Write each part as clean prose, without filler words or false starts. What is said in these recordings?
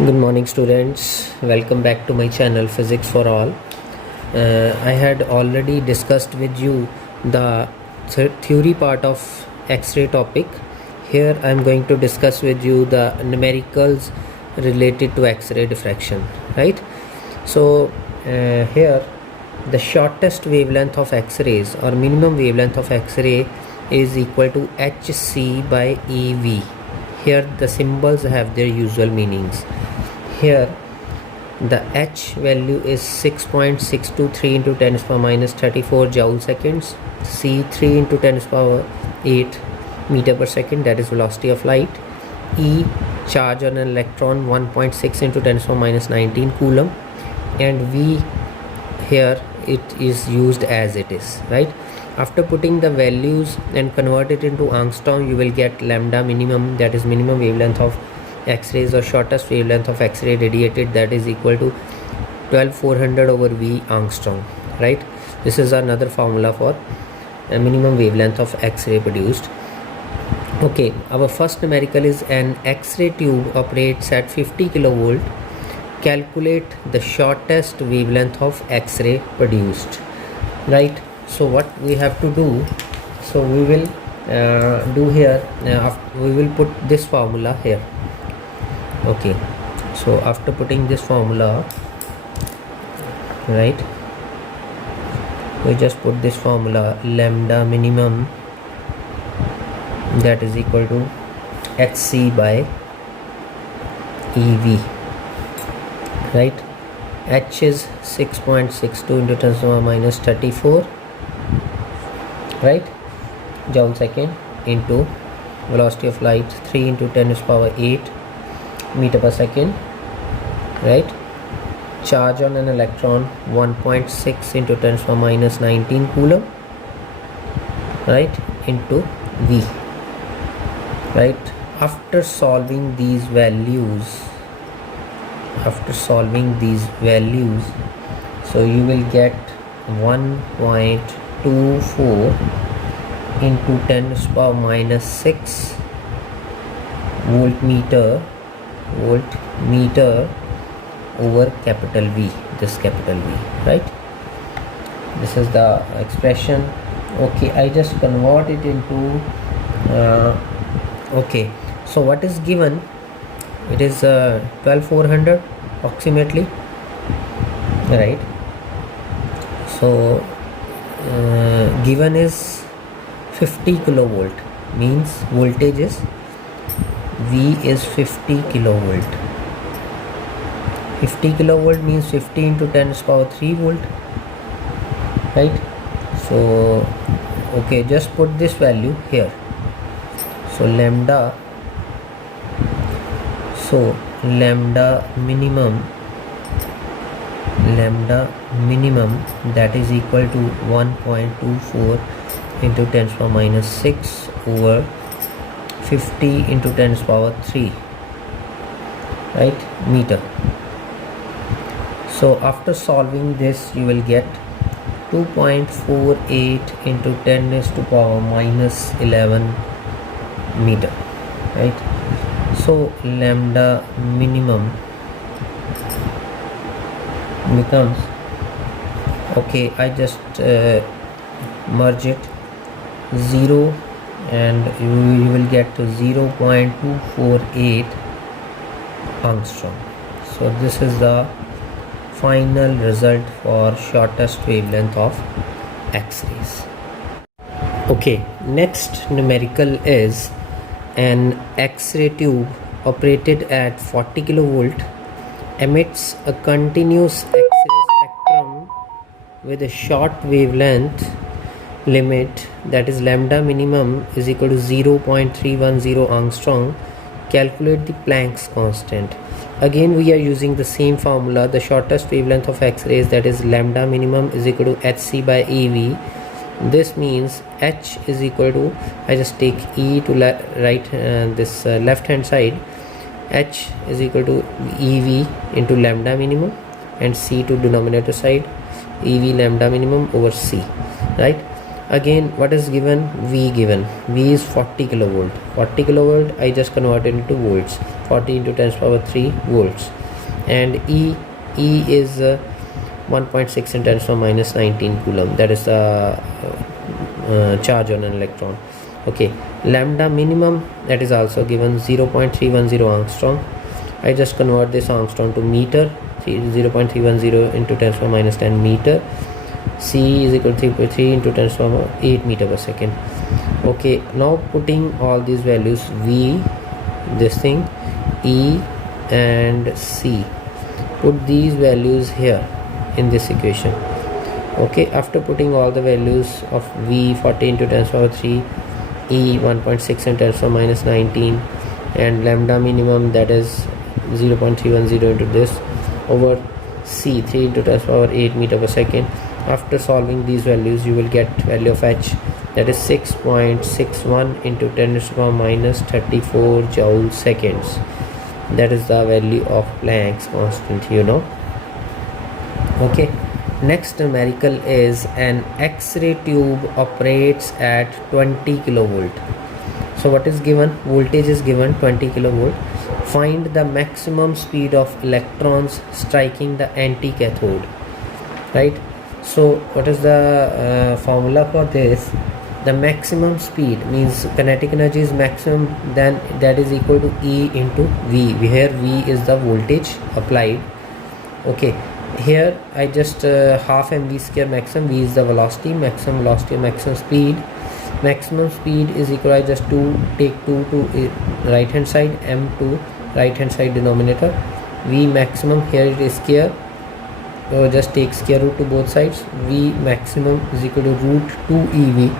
Good morning students, welcome back to my channel Physics for All. I had already discussed with you the theory part of X-ray topic. Here I am going to discuss with you the numericals related to X-ray diffraction, right? So here the shortest wavelength of X-rays or minimum wavelength of X-ray is equal to HC by EV. Here the symbols have their usual meanings. Here the H value is 6.623 into 10 to the power minus 34 joule seconds, C 3 into 10 to the power 8 meter per second, that is velocity of light, E charge on an electron 1.6 into 10 to the power minus 19 coulomb, and V here it is used as it is, right? After putting the values and convert it into angstrom, you will get lambda minimum, that is minimum wavelength of X-rays or shortest wavelength of X-ray radiated, that is equal to 12400 over V angstrom, right? This is another formula for a minimum wavelength of X-ray produced. Okay, our first numerical is an X-ray tube operates at 50 kilovolt. Calculate the shortest wavelength of X-ray produced, right? So what we have to do, so we will do here, we will put this formula here. Okay, so after putting this formula, right, we just put this formula, lambda minimum, that is equal to HC by EV, right? H is 6.62 into 10 to the power minus 34, right, joule second, into velocity of light 3 into 10 to the power 8 meter per second, right? Charge on an electron 1.6 into 10 to the power minus 19 coulomb, right, into V, right? After solving these values, so you will get 1.24 into 10 to the power minus 6 voltmeter over capital V, this capital V, right? This is the expression. Okay, I just convert it into okay, so what is given? It is 12400 approximately, right? So given is 50 kilovolt, means voltage is V is 50 kilovolt. 50 kilovolt means 50 into 10 to the power 3 volt, right? So okay, just put this value here. So lambda minimum, that is equal to 1.24 into 10 to the power minus 6 over 50 into 10 to the power 3, right, meter. So after solving this, you will get 2.48 into 10 to the power minus 11 meter, right? So lambda minimum becomes, okay, I just merge it 0 and you will get to 0.248 angstrom. So this is the final result for shortest wavelength of X-rays. Okay, next numerical is an X-ray tube operated at 40 kilovolt emits a continuous X-ray spectrum with a short wavelength limit, that is lambda minimum is equal to 0.310 angstrom. Calculate the Planck's constant. Again we are using the same formula, the shortest wavelength of X-rays, that is lambda minimum is equal to HC by EV. This means H is equal to, I just take E to this left hand side, H is equal to EV into lambda minimum, and C to denominator side, EV lambda minimum over C, right? Again, what is given? V given. V is 40 kilovolt. 40 kilovolt, I just converted into volts. 40 into 10 to the power 3 volts. And E is 1.6 in 10 to the minus 19 coulomb. That is the charge on an electron. Okay, lambda minimum, that is also given 0.310 angstrom. I just convert this angstrom to meter. 0.310 into 10 to the minus 10 meter. C is equal to 3 into 10 to the power 8 meter per second. Okay, now putting all these values, V, this thing, E and C, put these values here in this equation. Okay, after putting all the values of V 40 into 10 to the power 3, E 1.6 into 10 to the minus 19, and lambda minimum, that is 0.310 into this, over C 3 into 10 to the power 8 meter per second. After solving these values, you will get value of H, that is 6.61 into 10 to the power minus 34 joule seconds. That is the value of Planck's constant, you know. Okay, next numerical is an X-ray tube operates at 20 kilovolt. So what is given? Voltage is given 20 kilovolt. Find the maximum speed of electrons striking the anti-cathode, right? So what is the formula for this? The maximum speed means kinetic energy is maximum, then that is equal to E into V, where V is the voltage applied. Okay, here I just half mv square maximum. V is the velocity, maximum velocity, maximum speed. Maximum speed is equal, I just take 2 to right hand side, m to right hand side denominator. V maximum, here it is square, just take square root to both sides. V maximum is equal to root 2 EV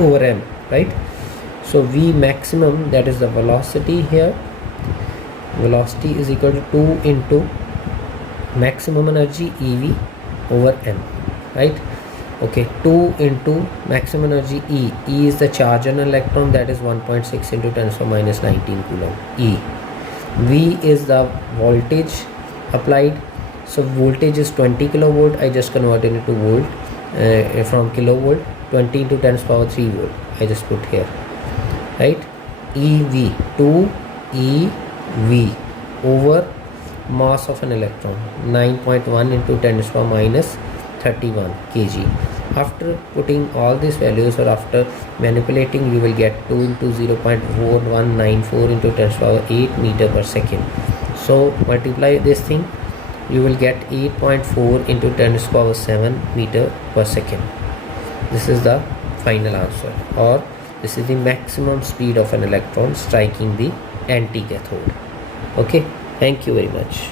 over m, right? So V maximum, that is the velocity here, velocity is equal to 2 into maximum energy EV over m, right? Okay, 2 into maximum energy E. E is the charge on an electron, that is 1.6 into 10 to the minus 19 coulomb, E. V is the voltage applied. So voltage is 20 kilovolt. I just converted it to volt from kilovolt. 20 into 10 to the power 3 volt. I just put here, right? EV, 2 EV over mass of an electron, 9.1 into 10 to the power minus 31 kg. After putting all these values, or after manipulating, you will get 2 into 0.4194 into 10 to the power 8 meter per second. So multiply this thing, you will get 8.4 into 10 to the power 7 meter per second. This is the final answer, or this is the maximum speed of an electron striking the anti-cathode. Okay, thank you very much.